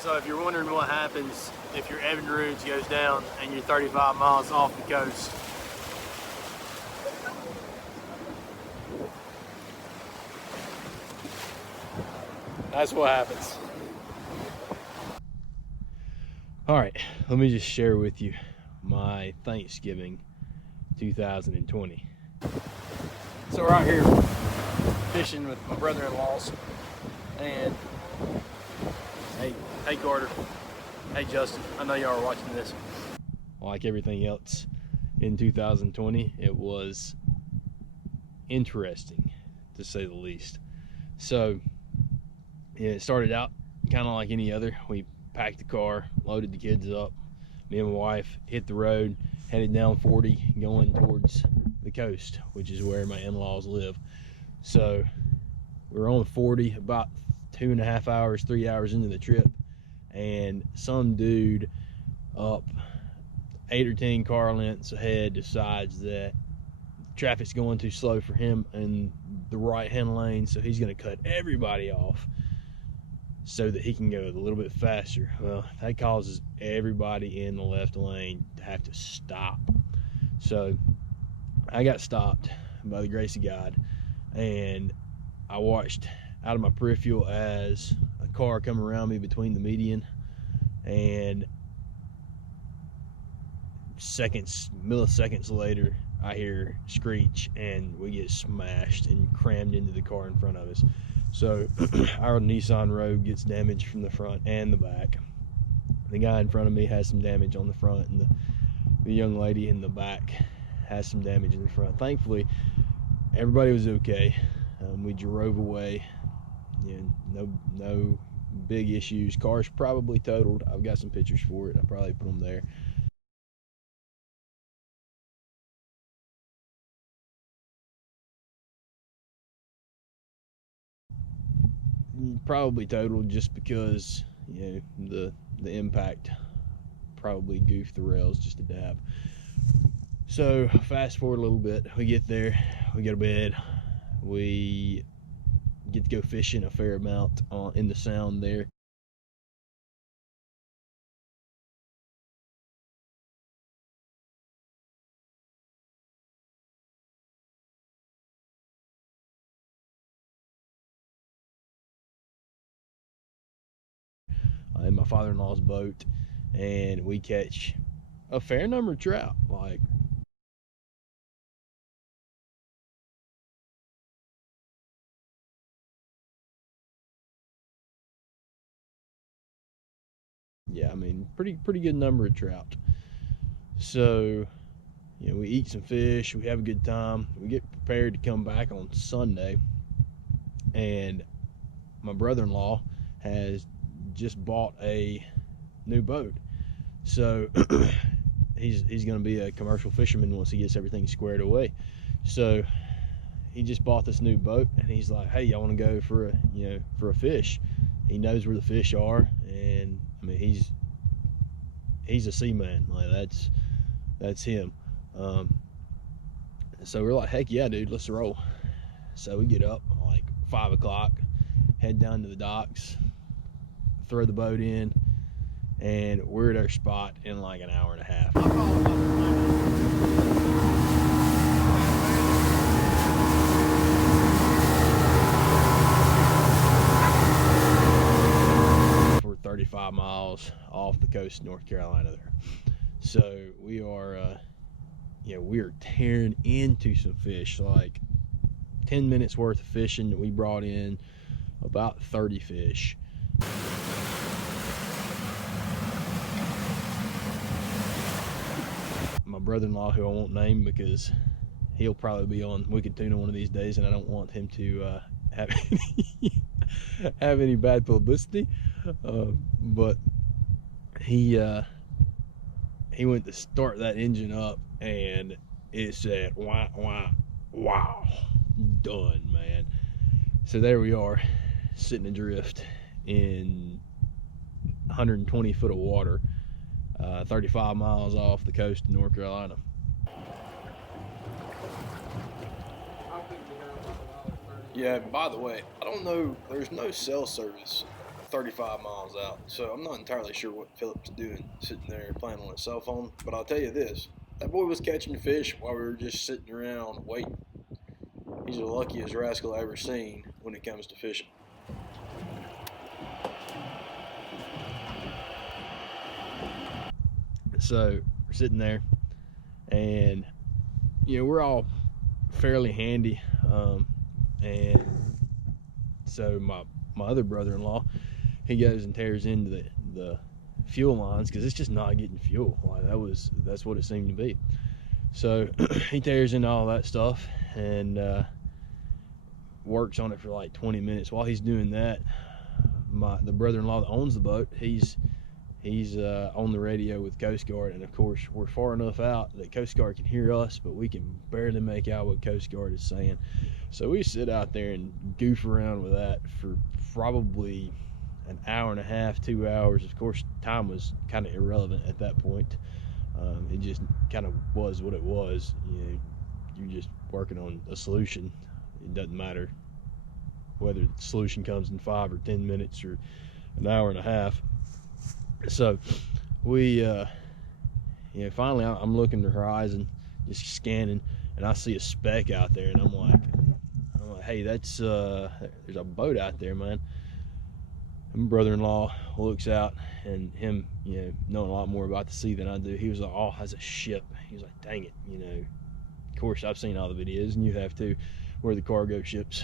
So if you're wondering what happens if your Evan Roods goes down and you're 35 miles off the coast, that's what happens. All right, let me just share with you my Thanksgiving 2020. So we're out here fishing with my brother-in-laws, and hey Carter, hey Justin, I know y'all are watching this. Like everything else in 2020, it was interesting to say the least. So yeah, it started out kind of like any other. We packed the car, loaded the kids up, me and my wife hit the road, headed down 40 going towards the coast, which is where my in-laws live. So we're on 40 about 2.5 hours, 3 hours into the trip, and some dude up 8 or 10 car lengths ahead decides that traffic's going too slow for him in the right hand lane, so he's going to cut everybody off so that he can go a little bit faster. Well, that causes everybody in the left lane to have to stop. So I got stopped by the grace of God, and I watched out of my peripheral as a car come around me between the median, and milliseconds later, I hear screech and we get smashed and crammed into the car in front of us. So our Nissan Rogue gets damaged from the front and the back. The guy in front of me has some damage on the front, and the young lady in the back has some damage in the front. Thankfully, everybody was okay. We drove away. No big issues. Car's probably totaled. I've got some pictures for it. I'll probably put them there. Probably totaled just because the impact probably goofed the rails just a dab. So fast forward a little bit, we get there, we go to bed, we get to go fishing a fair amount in the sound there. In my father-in-law's boat, and we catch a fair number of trout. Like, yeah, I mean, pretty good number of trout. So we eat some fish, we have a good time, we get prepared to come back on Sunday, and my brother-in-law has just bought a new boat. So he's going to be a commercial fisherman once he gets everything squared away. So he just bought this new boat, and he's like, hey, y'all want to go for a fish? He knows where the fish are, and I mean, he's a seaman. Like, that's him. So we're like, heck yeah, dude, let's roll. So we get up like 5 o'clock, head down to the docks, throw the boat in, and we're at our spot in like an hour and a half. We're 35 miles off the coast of North Carolina there. So we are tearing into some fish. Like 10 minutes worth of fishing, we brought in about 30 fish. My brother-in-law, who I won't name because he'll probably be on Wicked Tuna one of these days, and I don't want him to have any bad publicity, but he went to start that engine up, and it said wah wah wow, done, man. So there we are, sitting adrift in 120 foot of water, 35 miles off the coast of North Carolina. Yeah, by the way, I don't know, there's no cell service 35 miles out. So I'm not entirely sure what Philip's doing sitting there playing on his cell phone. But I'll tell you this, that boy was catching fish while we were just sitting around waiting. He's the luckiest rascal I ever seen when it comes to fishing. So we're sitting there, and we're all fairly handy, and so my other brother-in-law, he goes and tears into the fuel lines because it's just not getting fuel. Like that's what it seemed to be. So he tears into all that stuff and works on it for like 20 minutes. While he's doing that, the brother-in-law that owns the boat, he's on the radio with Coast Guard, and of course we're far enough out that Coast Guard can hear us, but we can barely make out what Coast Guard is saying. So we sit out there and goof around with that for probably an hour and a half, 2 hours. Of course, time was kind of irrelevant at that point. It just kind of was what it was. You're just working on a solution. It doesn't matter whether the solution comes in 5 or 10 minutes or an hour and a half. So we finally I'm looking at the horizon, just scanning, and I see a speck out there, and I'm like, hey, that's there's a boat out there, man. And my brother-in-law looks out, and him, knowing a lot more about the sea than I do, he was like, oh, that's a ship. He was like, dang it, of course I've seen all the videos, and you have too, where the cargo ships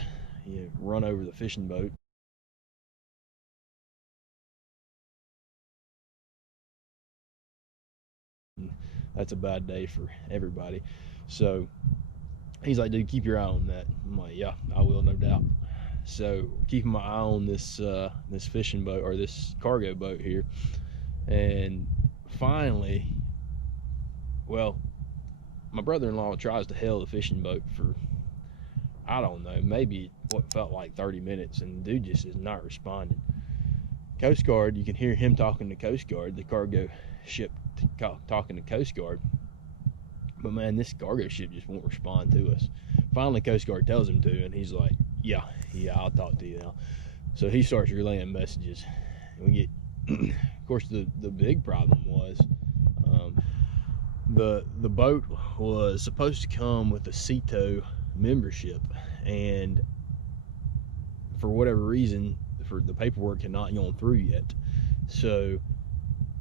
run over the fishing boat. That's a bad day for everybody. So he's like, dude, keep your eye on that. I'm like, yeah, I will, no doubt. So keeping my eye on this this fishing boat, or this cargo boat here, and finally, well, my brother-in-law tries to hail the fishing boat for, I don't know, maybe what felt like 30 minutes, and the dude just is not responding. Coast Guard, you can hear him talking to Coast Guard, the cargo ship talking to Coast Guard, but man, this cargo ship just won't respond to us. Finally, Coast Guard tells him to, and he's like, yeah, I'll talk to you now. So he starts relaying messages, and we get, of course, the big problem was, the boat was supposed to come with a SEATO membership, and for whatever reason, for the paperwork had not gone through yet. So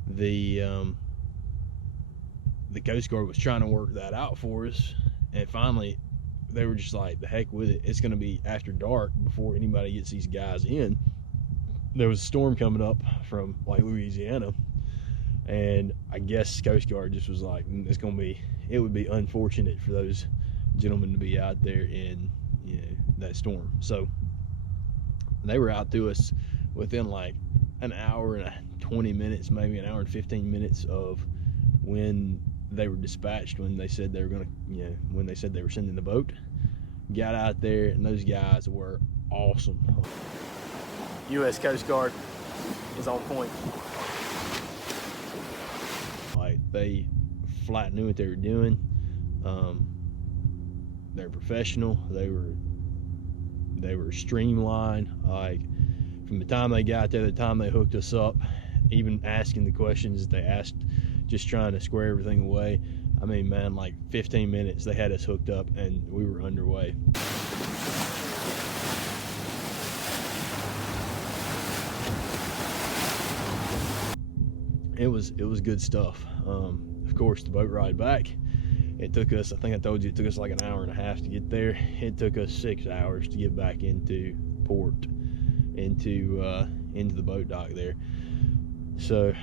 the Coast Guard was trying to work that out for us, and finally they were just like, the heck with it, it's going to be after dark before anybody gets these guys in. There was a storm coming up from like Louisiana, and I guess Coast Guard just was like, it would be unfortunate for those gentlemen to be out there in that storm. So they were out to us within like an hour and 20 minutes, maybe an hour and 15 minutes of when they were dispatched, when they said they were going to, when they said they were sending the boat. Got out there, and those guys were awesome. U.S. Coast Guard is on point. Like, they flat knew what they were doing. They're professional. They were streamlined. Like, from the time they got there, the time they hooked us up, even asking the questions that they asked, just trying to square everything away. I mean, man, like 15 minutes, they had us hooked up and we were underway. It was good stuff. Of course, the boat ride back, it took us, I think I told you, it took us like an hour and a half to get there. It took us 6 hours to get back into port, into the boat dock there. So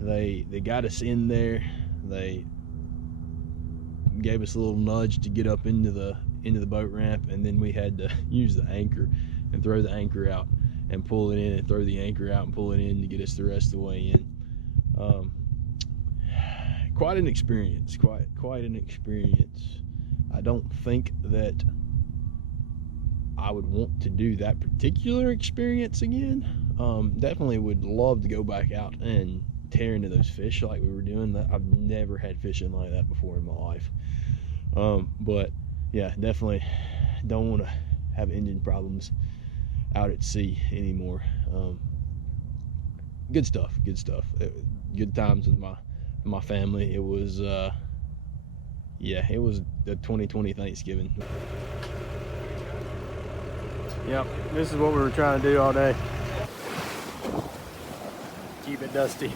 they got us in there. They gave us a little nudge to get up into the boat ramp, and then we had to use the anchor and throw the anchor out and pull it in, and throw the anchor out and pull it in to get us the rest of the way in. Quite an experience. Quite an experience. I don't think that I would want to do that particular experience again. Definitely would love to go back out and tear into those fish like we were doing. That I've never had fishing like that before in my life. But yeah, definitely don't want to have engine problems out at sea anymore. good stuff. Good stuff. Good times with my family. It was yeah, it was the 2020 Thanksgiving. Yep, this is what we were trying to do all day. Keep it dusty.